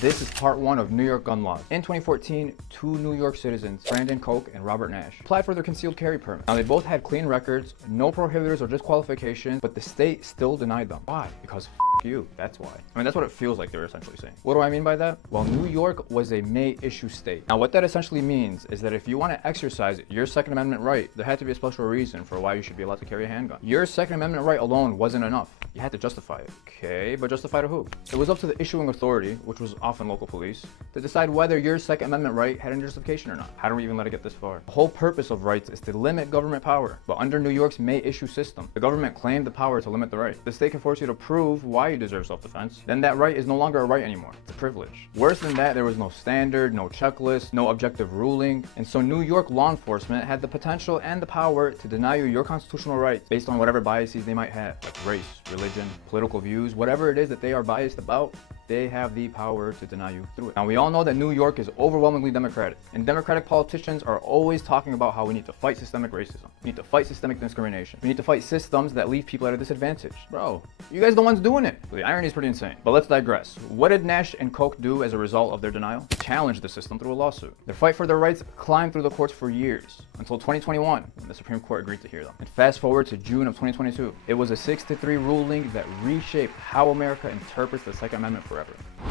This is part one of New York gun laws. In 2014, two New York citizens, Brandon Koch and Robert Nash, applied for their concealed carry permit. Now, they both had clean records, no prohibitors or disqualifications, but the state still denied them. Why? Because you, that's why. I mean, that's what it feels like they're essentially saying. What do I mean by that? Well, New York was a May issue state. Now, what that essentially means is that if you want to exercise your Second Amendment right, there had to be a special reason for why you should be allowed to carry a handgun. Your Second Amendment right alone wasn't enough. You had to justify it. Okay, but justify to who? It was up to the issuing authority, which was often local police, to decide whether your Second Amendment right had any justification or not. How do we even let it get this far? The whole purpose of rights is to limit government power. But under New York's May issue system, the government claimed the power to limit the right. The state can force you to prove why you deserve self-defense. Then that right is no longer a right anymore. It's a privilege. Worse than that, there was no standard, no checklist, no objective ruling. And so New York law enforcement had the potential and the power to deny you your constitutional rights based on whatever biases they might have, like race, religion, political views, whatever it is that they are biased about. They have the power to deny you through it. Now, we all know that New York is overwhelmingly Democratic, and Democratic politicians are always talking about how we need to fight systemic racism. We need to fight systemic discrimination. We need to fight systems that leave people at a disadvantage. Bro, you guys are the ones doing it. The irony is pretty insane. But let's digress. What did Nash and Koch do as a result of their denial? Challenge the system through a lawsuit. Their fight for their rights climbed through the courts for years, until 2021, when the Supreme Court agreed to hear them. And fast forward to June of 2022, it was a 6-3 ruling that reshaped how America interprets the Second Amendment forever.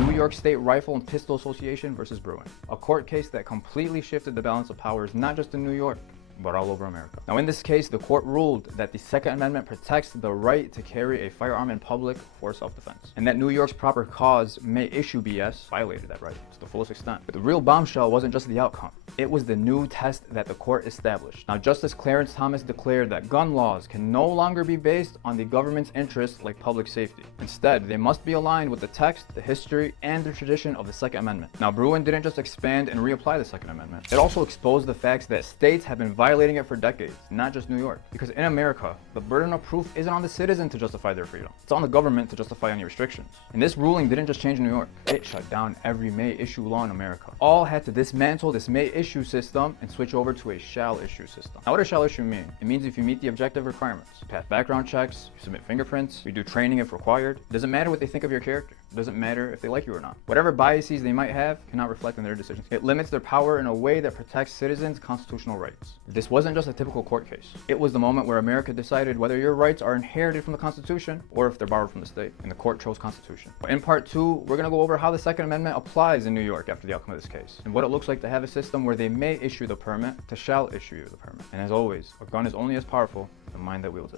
New York State Rifle and Pistol Association versus Bruen, a court case that completely shifted the balance of powers not just in New York, but all over America. Now, in this case, the court ruled that the Second Amendment protects the right to carry a firearm in public for self-defense, and that New York's proper cause, May issue BS, violated that right to the fullest extent. But the real bombshell wasn't just the outcome. It was the new test that the court established. Now, Justice Clarence Thomas declared that gun laws can no longer be based on the government's interests like public safety. Instead, they must be aligned with the text, the history, and the tradition of the Second Amendment. Now, Bruen didn't just expand and reapply the Second Amendment. It also exposed the facts that states have been violating it for decades, not just New York. Because in America, the burden of proof isn't on the citizen to justify their freedom. It's on the government to justify any restrictions. And this ruling didn't just change New York. It shut down every May issue law in America. All had to dismantle this May issue system and switch over to a shall issue system. Now, what does shall issue mean? It means if you meet the objective requirements, you pass background checks, you submit fingerprints, you do training if required. It doesn't matter what they think of your character. It doesn't matter if they like you or not. Whatever biases they might have cannot reflect on their decisions. It limits their power in a way that protects citizens' constitutional rights. This wasn't just a typical court case. It was the moment where America decided whether your rights are inherited from the Constitution or if they're borrowed from the state, and the court chose Constitution. In part two, we're gonna go over how the Second Amendment applies in New York after the outcome of this case, and what it looks like to have a system where they may issue the permit to shall issue you the permit. And as always, a gun is only as powerful as the mind that wields it.